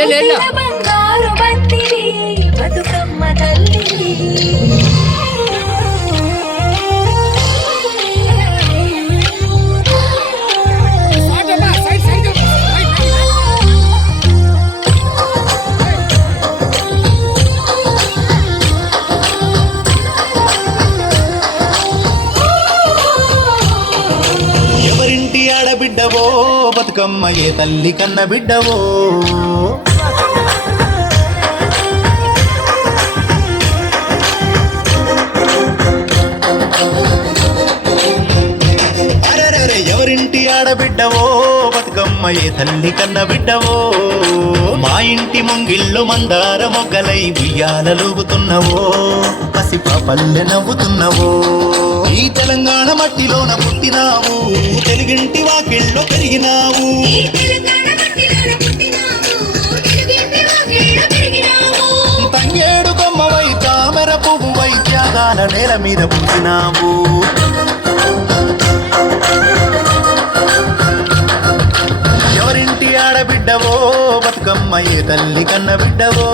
బంగారు బంతివి బతుకమ్మ తల్లి. ఎవరింటి ఆడబిడ్డవో బతుకమ్మ ఏ తల్లి కన్న బిడ్డవో. అరెరెరె ఎవరింటి ఆడబిడ్డవో బతుకమ్మ ఏ తల్లి కన్న బిడ్డవో. మా ఇంటి ముంగిళ్ళు మందార మొగ్గలై ఉయ్యాలలుగుతున్నవో, పసిపాపల్లె నవ్వుతున్నవో. ఈ తెలంగాణ మట్టిలోన పుట్టినావు, తెలుగింటి వాకిళ్ళో పెరిగినావు. తంగేడు కొమ్మవై తామర పువ్వువై త్యాగాల నేల మీద పుట్టినావు. ఎవరింటి ఆడబిడ్డవో బతుకమ్మ ఏ తల్లి కన్న బిడ్డవో.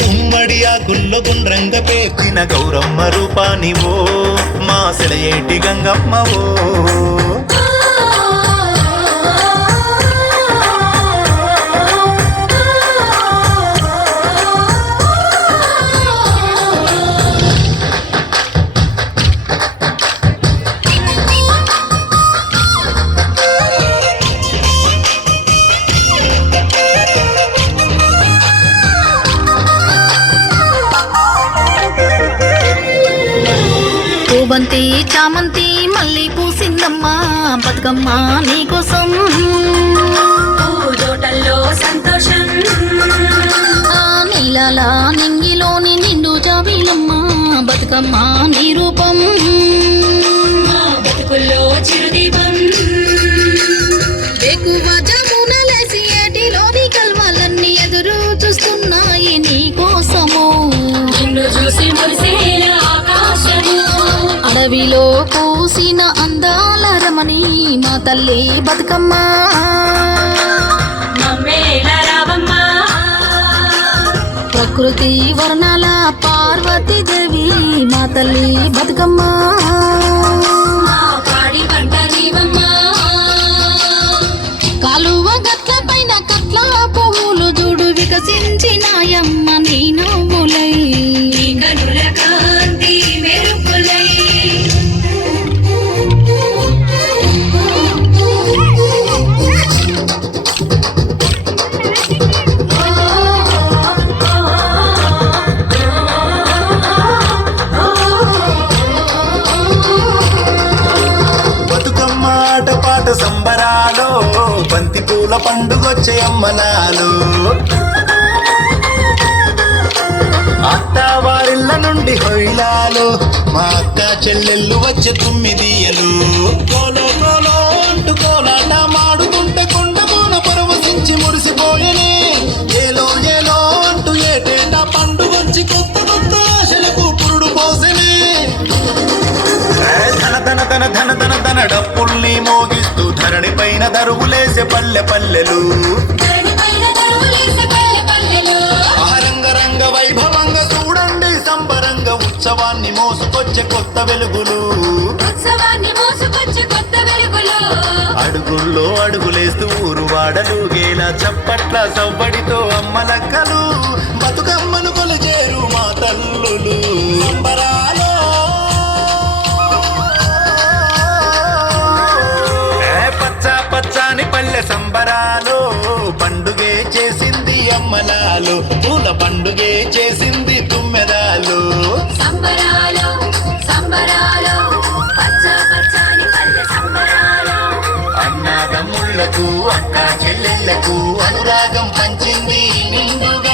గుమ్మడి ఆకుల్లో గుండ్రంగ పేర్చిన గౌరమ్మ రూపానివో, మా సెలయేటి గంగమ్మవో. బంతి చామంతి మళ్ళీ పూసిందమ్మా బతుకమ్మ నీకోసం. పూజోటల్లో సంతోషం, ఆ నీలాల నింగిలోని నిండు జాబిలమ్మా బతుకమ్మ నీ రూపం. బతుకుల్లో చిరుదీపం, ఎక్కువ జమునలేసి ఏటిలోని కల్వాలన్నీ ఎదురు చూస్తున్నాయి నీకోసము. నిన్ను చూసి మురిసేలా ఆకాశము, అడవిలో పూసిన అందాల రమణి మా తల్లి బతుకమ్మ. మమ్మేల రావమ్మ, ప్రకృతి వర్ణాల పార్వతీ దేవి మా తల్లి బతుకమ్మ. పాడి పంట నీవమ్మ, కాలువ గట్ల పైన కట్ల పువ్వులు చూడు వికసించినాయమ్మ నీ నవ్వులై. కనుల కాంతి మెరుపులై. బతుకమ్మ ఆట పాట సంబరాలో, బంతి పూల పండుగొచ్చే అమ్మలాలు. అత్తవారిళ్ళ నుండి హొయిలాలు, మా అక్క చెల్లెళ్ళు వచ్చే తుమ్మిదియలు. కోలో కోలో అంటూ కోలాట మాడుతుంటే కొండ పూన పరవశించి మురిసిపోయనే. ఏలో ఏలో అంటూ ఏటేటా పండుగొచ్చి కొత్త కొత్త ఆశలకు పురుడు పోసెనే. ధన ధన ధన ధన ధన ధన డప్పుల్ని మోగిస్తూ ధరణి పైన దరుగులేసే పల్లె పల్లెలు. రంగ వైభవంగా చూడండి సంబరంగా ఉత్సవాన్ని మోసుకొచ్చే కొత్త వెలుగులు. అడుగుల్లో అడుగులేస్తూ ఊరు వాడలుగేలా చప్పట్ల సవ్వడితో అమ్మలక్కలు బతుకమ్మను కొలిచేరు మా తల్లులు. సంబరాలో పచ్చ పచ్చాని పల్లె సంబరాలు, పండుగే చేసింది అమ్మలాలు, పూల పండుగే చేసింది తుమ్మెదాలు. సంబరాలు సంబరాలు, పచ్చ పచ్చని పల్లె సంబరాలు. అన్నాదమ్ముళ్లకు అక్క చెల్లెళ్లకు అనురాగం పంచింది నిండుగా.